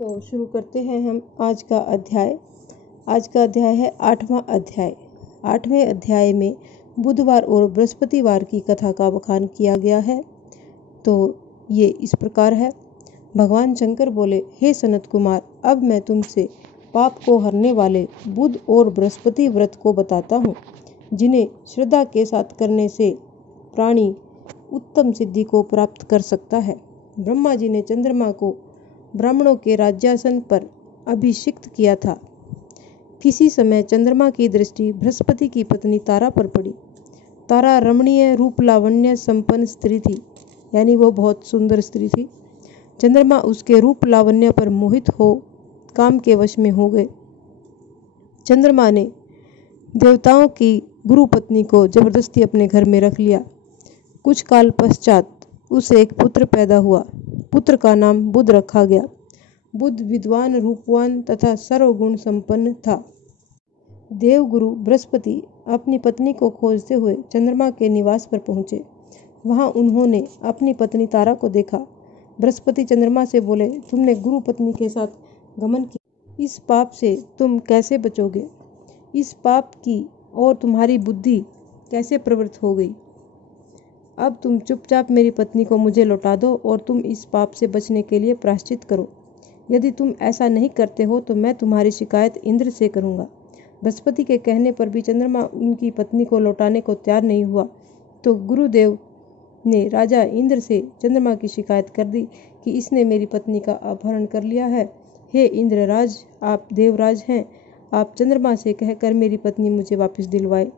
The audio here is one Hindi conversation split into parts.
तो शुरू करते हैं हम आज का अध्याय। आज का अध्याय है 8वां अध्याय। 8वें अध्याय में बुधवार और बृहस्पतिवार की कथा का बखान किया गया है। तो ये इस प्रकार है। भगवान शंकर बोले, हे सनत कुमार, अब मैं तुमसे पाप को हरने वाले बुध और बृहस्पति व्रत को बताता हूँ, जिन्हें श्रद्धा के साथ करने से प्राणी उत्तम सिद्धि को प्राप्त कर सकता है। ब्रह्मा जी ने चंद्रमा को ब्राह्मणों के राज्यासन पर अभिषिक्त किया था। किसी समय चंद्रमा की दृष्टि बृहस्पति की पत्नी तारा पर पड़ी। तारा रमणीय रूप लावण्य संपन्न स्त्री थी, यानी वो बहुत सुंदर स्त्री थी। चंद्रमा उसके रूप लावण्य पर मोहित हो काम के वश में हो गए। चंद्रमा ने देवताओं की गुरु पत्नी को जबरदस्ती अपने घर में रख लिया। कुछ काल पश्चात उसे एक पुत्र पैदा हुआ। पुत्र का नाम बुध रखा गया। बुध विद्वान, रूपवान तथा सर्वगुण संपन्न था। देवगुरु बृहस्पति अपनी पत्नी को खोजते हुए चंद्रमा के निवास पर पहुंचे। वहां उन्होंने अपनी पत्नी तारा को देखा। बृहस्पति चंद्रमा से बोले, तुमने गुरु पत्नी के साथ गमन किया, इस पाप से तुम कैसे बचोगे? इस पाप की और तुम्हारी बुद्धि कैसे प्रवृत्त हो गई? अब तुम चुपचाप मेरी पत्नी को मुझे लौटा दो और तुम इस पाप से बचने के लिए प्रायश्चित करो। यदि तुम ऐसा नहीं करते हो तो मैं तुम्हारी शिकायत इंद्र से करूंगा। बृहस्पति के कहने पर भी चंद्रमा उनकी पत्नी को लौटाने को तैयार नहीं हुआ, तो गुरुदेव ने राजा इंद्र से चंद्रमा की शिकायत कर दी कि इसने मेरी पत्नी का अपहरण कर लिया है। हे इंद्रराज, आप देवराज हैं, आप चंद्रमा से कहकर मेरी पत्नी मुझे वापस दिलवाए।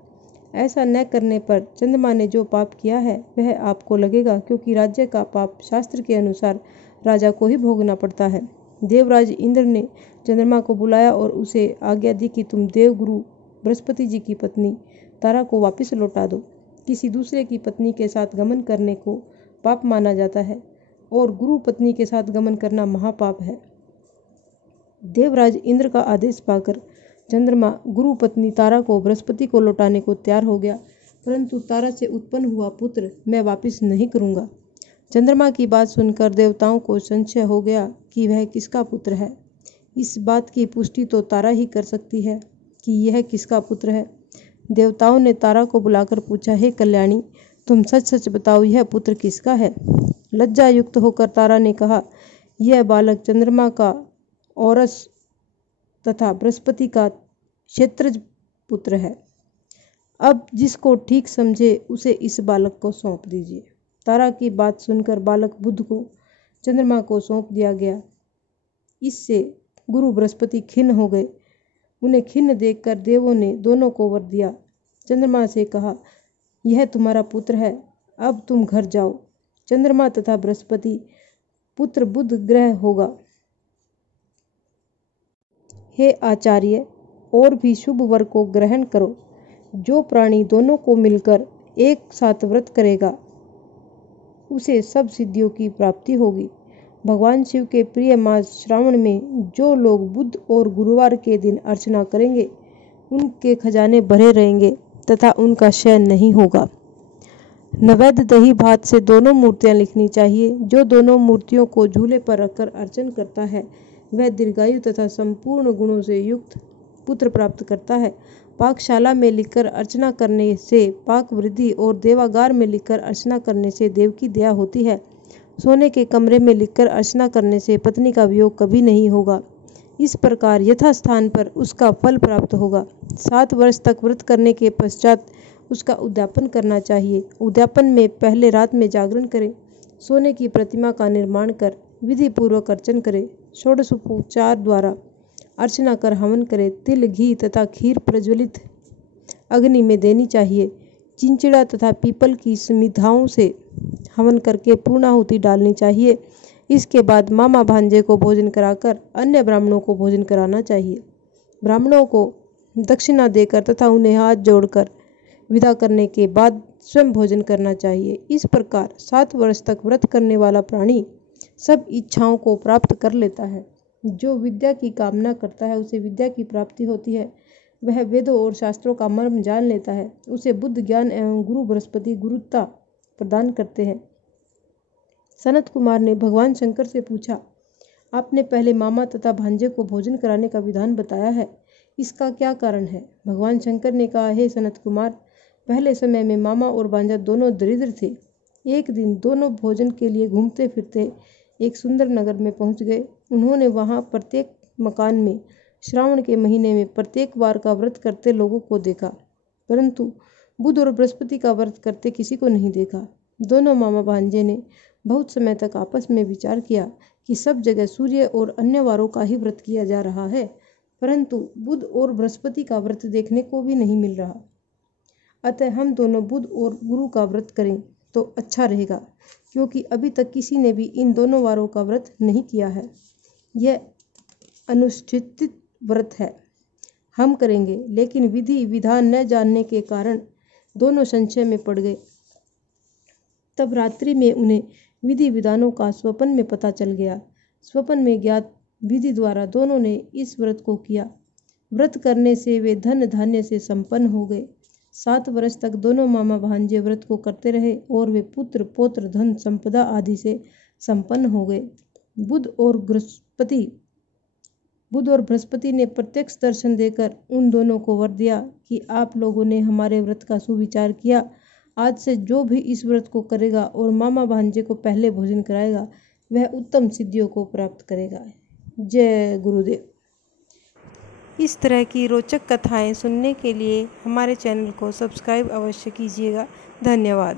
ऐसा न करने पर चंद्रमा ने जो पाप किया है वह आपको लगेगा, क्योंकि राज्य का पाप शास्त्र के अनुसार राजा को ही भोगना पड़ता है। देवराज इंद्र ने चंद्रमा को बुलाया और उसे आज्ञा दी कि तुम देवगुरु बृहस्पति जी की पत्नी तारा को वापस लौटा दो। किसी दूसरे की पत्नी के साथ गमन करने को पाप माना जाता है और गुरु पत्नी के साथ गमन करना महापाप है। देवराज इंद्र का आदेश पाकर चंद्रमा गुरु पत्नी तारा को बृहस्पति को लौटाने को तैयार हो गया, परंतु तारा से उत्पन्न हुआ पुत्र मैं वापस नहीं करूंगा। चंद्रमा की बात सुनकर देवताओं को संशय हो गया कि वह किसका पुत्र है। इस बात की पुष्टि तो तारा ही कर सकती है कि यह किसका पुत्र है। देवताओं ने तारा को बुलाकर पूछा, हे कल्याणी, तुम सच सच बताओ, यह पुत्र किसका है? लज्जा युक्त होकर तारा ने कहा, यह बालक चंद्रमा का औरस तथा बृहस्पति का क्षेत्रज पुत्र है। अब जिसको ठीक समझे उसे इस बालक को सौंप दीजिए। तारा की बात सुनकर बालक बुध को चंद्रमा को सौंप दिया गया। इससे गुरु बृहस्पति खिन्न हो गए। उन्हें खिन्न देखकर देवों ने दोनों को वर दिया। चंद्रमा से कहा, यह तुम्हारा पुत्र है, अब तुम घर जाओ। चंद्रमा तथा बृहस्पति पुत्र बुध ग्रह होगा। हे आचार्य, और भी शुभ वर को ग्रहण करो। जो प्राणी दोनों को मिलकर एक साथ व्रत करेगा उसे सब सिद्धियों की प्राप्ति होगी। भगवान शिव के प्रिय मास श्रावण में जो लोग बुध और गुरुवार के दिन अर्चना करेंगे उनके खजाने भरे रहेंगे तथा उनका क्षय नहीं होगा। नैवेद्य दही भात से दोनों मूर्तियां लिखनी चाहिए। जो दोनों मूर्तियों को झूले पर रखकर अर्चन करता है वह दीर्घायु तथा संपूर्ण गुणों से युक्त पुत्र प्राप्त करता है। पाकशाला में लिखकर अर्चना करने से पाक वृद्धि और देवागार में लिखकर अर्चना करने से देव की दया होती है। सोने के कमरे में लिखकर अर्चना करने से पत्नी का वियोग कभी नहीं होगा। इस प्रकार यथास्थान पर उसका फल प्राप्त होगा। 7 वर्ष तक व्रत करने के पश्चात उसका उद्यापन करना चाहिए। उद्यापन में पहले रात में जागरण करें, सोने की प्रतिमा का निर्माण कर विधि पूर्वक अर्चन करें, षोडशोपचार द्वारा अर्चना कर हवन करें। तिल, घी तथा खीर प्रज्वलित अग्नि में देनी चाहिए। चिंचिड़ा तथा पीपल की समिधाओं से हवन करके पूर्णाहुति डालनी चाहिए। इसके बाद मामा भांजे को भोजन कराकर अन्य ब्राह्मणों को भोजन कराना चाहिए। ब्राह्मणों को दक्षिणा देकर तथा उन्हें हाथ जोड़कर विदा करने के बाद स्वयं भोजन करना चाहिए। इस प्रकार 7 वर्ष तक व्रत करने वाला प्राणी सब इच्छाओं को प्राप्त कर लेता है। जो विद्या की कामना करता है उसे विद्या की प्राप्ति होती है। वह वेदों और शास्त्रों का मर्म जान लेता है। उसे बुद्ध ज्ञान एवं गुरु बृहस्पति गुरुता प्रदान करते हैं। सनत कुमार ने भगवान शंकर से पूछा, आपने पहले मामा तथा भांजे को भोजन कराने का विधान बताया है, इसका क्या कारण है? भगवान शंकर ने कहा, हे सनत कुमार, पहले समय में मामा और भांजा दोनों दरिद्र थे। एक दिन दोनों भोजन के लिए घूमते फिरते एक सुंदर नगर में पहुंच गए। उन्होंने वहां प्रत्येक मकान में श्रावण के महीने में प्रत्येक वार का व्रत करते लोगों को देखा, परंतु बुध और बृहस्पति का व्रत करते किसी को नहीं देखा। दोनों मामा भांजे ने बहुत समय तक आपस में विचार किया कि सब जगह सूर्य और अन्य वारों का ही व्रत किया जा रहा है, परंतु बुध और बृहस्पति का व्रत देखने को भी नहीं मिल रहा। अतः हम दोनों बुध और गुरु का व्रत करें तो अच्छा रहेगा, क्योंकि अभी तक किसी ने भी इन दोनों वारों का व्रत नहीं किया है। यह अनुष्ठित व्रत है, हम करेंगे। लेकिन विधि विधान न जानने के कारण दोनों संशय में पड़ गए। तब रात्रि में उन्हें विधि विधानों का स्वप्न में पता चल गया। स्वप्न में ज्ञात विधि द्वारा दोनों ने इस व्रत को किया। व्रत करने से वे धन धान्य से संपन्न हो गए। 7 वर्ष तक दोनों मामा भांजे व्रत को करते रहे और वे पुत्र पौत्र धन संपदा आदि से संपन्न हो गए। बुध और बृहस्पति ने प्रत्यक्ष दर्शन देकर उन दोनों को वर दिया कि आप लोगों ने हमारे व्रत का सुविचार किया। आज से जो भी इस व्रत को करेगा और मामा भांजे को पहले भोजन कराएगा, वह उत्तम सिद्धियों को प्राप्त करेगा। जय गुरुदेव। इस तरह की रोचक कथाएं सुनने के लिए हमारे चैनल को सब्सक्राइब अवश्य कीजिएगा। धन्यवाद।